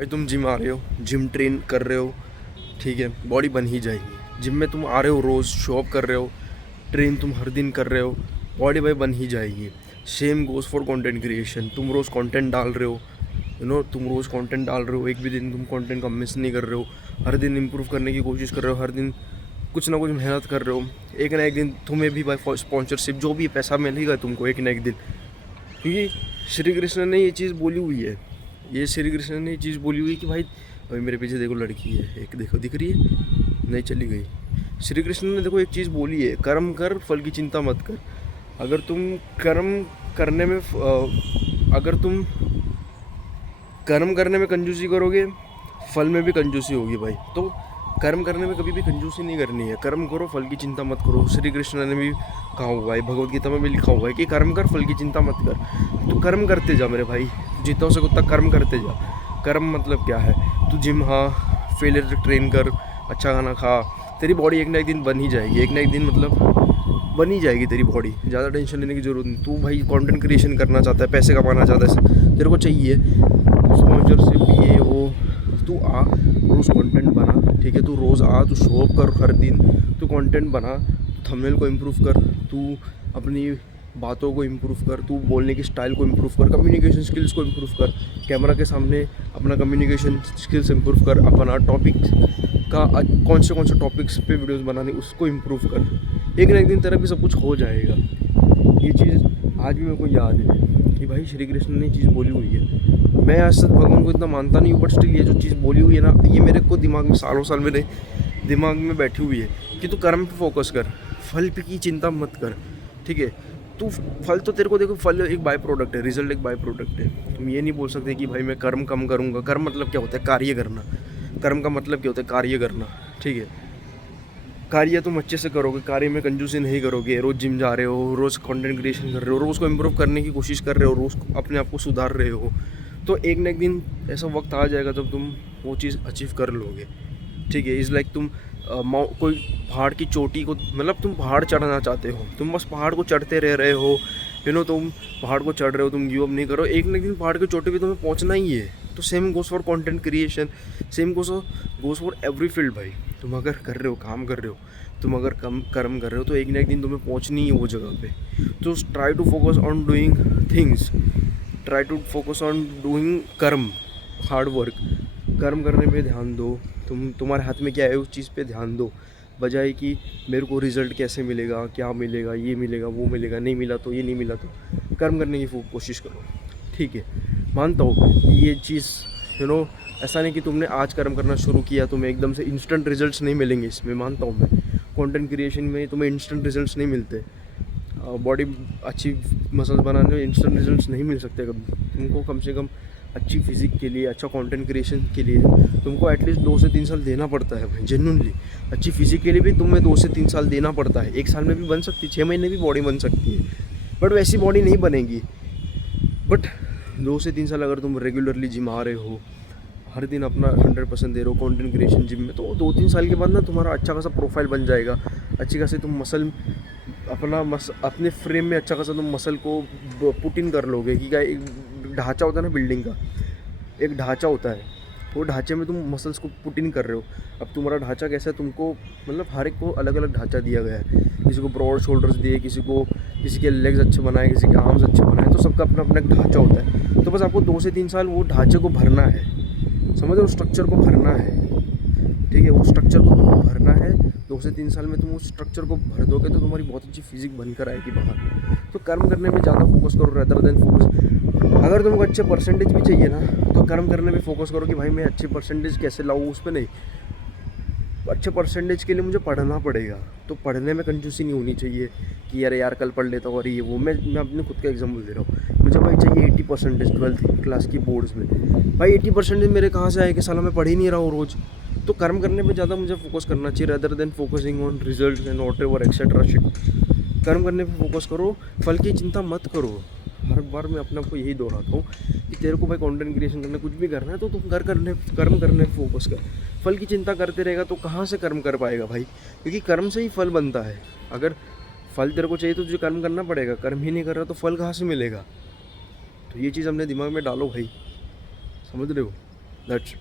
भाई तुम जिम आ रहे हो, जिम ट्रेन कर रहे हो, ठीक है, बॉडी बन ही जाएगी। जिम में तुम आ रहे हो, रोज़ शो अप कर रहे हो, ट्रेन तुम हर दिन कर रहे हो, बॉडी भाई बन ही जाएगी। Same goes for content creation. तुम रोज़ कंटेंट डाल रहे हो, तुम रोज़ कंटेंट डाल रहे हो, एक भी दिन तुम कंटेंट का मिस नहीं कर रहे हो, हर दिन इम्प्रूव करने की कोशिश कर रहे हो, हर दिन कुछ ना कुछ मेहनत कर रहे हो। एक ना एक दिन तुम्हें भी भाई स्पॉन्सरशिप जो भी पैसा मिलेगा तुमको एक ना एक दिन, क्योंकि श्री कृष्ण ने ये चीज़ बोली हुई है। ये श्री कृष्ण ने ये चीज़ बोली हुई है कि भाई अभी मेरे पीछे देखो लड़की है, एक देखो दिख रही है, नहीं चली गई। श्री कृष्ण ने देखो एक चीज़ बोली है, कर्म कर फल की चिंता मत कर। अगर तुम कर्म करने में अगर तुम कर्म करने में कंजूसी करोगे, फल में भी कंजूसी होगी भाई। तो कर्म करने में कभी भी कंजूसी नहीं करनी है। कर्म करो, फल की चिंता मत करो। श्री कृष्ण ने भी कहा हुआ है, भगवत गीता में भी लिखा हुआ है कि कर्म कर, फल की चिंता मत कर। तो कर्म करते जा मेरे भाई, जितना हो सके उतना कर्म करते जा। कर्म मतलब क्या है? तू जिम हाँ, फेलियर ट्रेन कर, अच्छा खाना खा, तेरी बॉडी एक ना एक दिन बन ही जाएगी। एक ना एक दिन मतलब बन ही जाएगी तेरी बॉडी, ज़्यादा टेंशन लेने की ज़रूरत नहीं। तू भाई कंटेंट क्रिएशन करना चाहता है, पैसे कमाना चाहता है, तेरे को चाहिए स्पॉन्सरशिप ये वो, तू आ, रोज़ कंटेंट बना, ठीक है। तू रोज़ आ, तू शो अप कर हर दिन, तू कंटेंट बना, तू थंबनेल को इम्प्रूव कर, तू अपनी बातों को इम्प्रूव कर, तू बोलने की स्टाइल को इम्प्रूव कर, कम्युनिकेशन स्किल्स को इम्प्रूव कर, कैमरा के सामने अपना कम्युनिकेशन स्किल्स इम्प्रूव कर, अपना टॉपिक का कौन से टॉपिक्स पे वीडियोस बनाने उसको इम्प्रूव कर। एक ना एक दिन तेरा भी सब कुछ हो जाएगा। ये चीज़ आज भी मेरे को याद है कि भाई श्री कृष्ण ने चीज़ बोली हुई है। मैं आज तक भगवान को इतना मानता नहीं हूँ, बट स्टिल ये जो चीज़ बोली हुई है ना, ये मेरे को दिमाग में सालों साल मेरे दिमाग में बैठी हुई है कि तू कर्म पे फोकस कर, फल पे की चिंता मत कर, ठीक है। तू फल तो तेरे को देखो, फल एक बाय प्रोडक्ट है, रिजल्ट एक बाय प्रोडक्ट है। तुम ये नहीं बोल सकते कि भाई मैं कर्म कम करूँगा। कर्म मतलब क्या होता है? कार्य करना। कर्म का मतलब क्या होता है? कार्य करना, ठीक है। कार्य तुम अच्छे से करोगे, कार्य में कंजूसी नहीं करोगे, रोज़ जिम जा रहे हो, रोज़ कंटेंट क्रिएशन कर रहे हो, रोज़ को इम्प्रूव करने की कोशिश कर रहे हो, रोज़ अपने आप को सुधार रहे हो, तो एक ना एक दिन ऐसा वक्त आ जाएगा जब तुम वो चीज़ अचीव कर लोगे, ठीक है। इज़ लाइक तुम कोई पहाड़ की चोटी को, मतलब तुम पहाड़ चढ़ना चाहते हो, तुम बस पहाड़ को चढ़ते रह रहे हो, तुम पहाड़ को चढ़ रहे हो, तुम गिव अप नहीं करो, एक ना एक दिन पहाड़ की चोटी पे तुम्हें पहुंचना ही है। तो same goes for content creation, same goes for every field भाई। तुम अगर कर रहे हो, काम कर रहे हो, तुम अगर कर्म कर रहे हो, तो एक ना एक दिन तुम्हें पहुंचनी ही है वो जगह पे। तो try to focus on doing things, try to focus on doing karma, hard work. कर्म करने पे ध्यान दो। तुम्हारे हाथ में क्या है उस चीज़ पे ध्यान दो, बजाय कि मेरे को रिज़ल्ट कैसे मिलेगा, क्या मिलेगा, ये मिलेगा, वो मिलेगा, नहीं मिला तो ये नहीं मिला तो। कर्म करने की कोशिश करो, ठीक है। मानता हूँ ये चीज़ ऐसा नहीं कि तुमने आज कर्म करना शुरू किया तुम्हें एकदम से इंस्टेंट रिजल्ट्स नहीं मिलेंगे। इसमें मानता हूँ मैं, कंटेंट क्रिएशन में तुम्हें इंस्टेंट रिजल्ट्स नहीं मिलते। बॉडी अच्छी मसल्स बनाने में इंस्टेंट रिजल्ट्स नहीं मिल सकते कभी। तुमको कम से कम अच्छी फिजिक के लिए, अच्छा कंटेंट क्रिएशन के लिए तुमको एटलीस्ट 2 से 3 साल देना पड़ता है भाई, जेन्युइनली। अच्छी फिजिक के लिए भी तुम्हें 2 से 3 साल देना पड़ता है। 1 साल में भी बन सकती है, 6 महीने भी बॉडी बन सकती है, बट वैसी बॉडी नहीं बनेगी। बट 2 से 3 साल अगर तुम रेगुलरली जिम आ रहे हो, हर दिन अपना 100% दे रहे हो कंटेंट क्रिएशन जिम में, तो 2-3 साल के बाद ना तुम्हारा अच्छा खासा प्रोफाइल बन जाएगा। अच्छी खासी तुम अपने फ्रेम में अच्छा खासा तुम मसल को पुट इन कर लोगे। कि क्या एक ढांचा होता है ना बिल्डिंग का, एक ढांचा होता है, वो ढांचे में तुम मसल्स को पुट इन कर रहे हो। अब तुम्हारा ढांचा कैसा है, तुमको मतलब हर एक को अलग अलग ढांचा दिया गया है। किसी को ब्रॉड शोल्डर्स दिए, किसी के लेग्स अच्छे बनाए, किसी के आर्म्स अच्छे बनाए, तो सबका अपना अपना एक ढांचा होता है। तो बस आपको 2 से 3 साल वो ढांचे को भरना है, समझ लो, स्ट्रक्चर को भरना है, ठीक है। वो स्ट्रक्चर को तुमको भरना है। 2 से 3 साल में तुम उस स्ट्रक्चर को भर दोगे तो तुम्हारी बहुत अच्छी फिजिक बनकर आएगी बाहर। तो कर्म करने में ज़्यादा फोकस करो रेदर देन फोकस। अगर तुमको अच्छे परसेंटेज भी चाहिए ना, तो कर्म करने में फोकस करो कि भाई मैं अच्छे परसेंटेज कैसे लाऊँ, उस पर नहीं। अच्छे परसेंटेज के लिए मुझे पढ़ना पड़ेगा, तो पढ़ने में कंजूसी नहीं होनी चाहिए कि यार कल पढ़ लेता हूँ और ये वो। मैं अपने खुद का एग्जाम्पल दे रहा हूँ। मुझे भाई चाहिए 80% 12th क्लास की बोर्ड्स में। भाई 80% मेरे कहाँ से आए कि साला मैं पढ़ ही नहीं रहा हूँ रोज़। तो कर्म करने में ज़्यादा मुझे फोकस करना चाहिए rather than focusing on result and what ever etcetera shit. कर्म करने पे फोकस करो, फल की चिंता मत करो। हर बार मैं अपने आप को यही दोहराता हूँ कि तेरे को भाई कंटेंट क्रिएशन करना, कुछ भी करना है तो तुम कर्म करने पे फोकस कर। फल की चिंता करते रहेगा तो कहाँ से कर्म कर पाएगा भाई? क्योंकि कर्म से ही फल बनता है। अगर फल तेरे को चाहिए तो तुझे कर्म करना पड़ेगा। कर्म ही नहीं कर रहा तो फल कहाँ से मिलेगा? तो ये चीज़ अपने दिमाग में डालो भाई, समझ रहे हो? दैट्स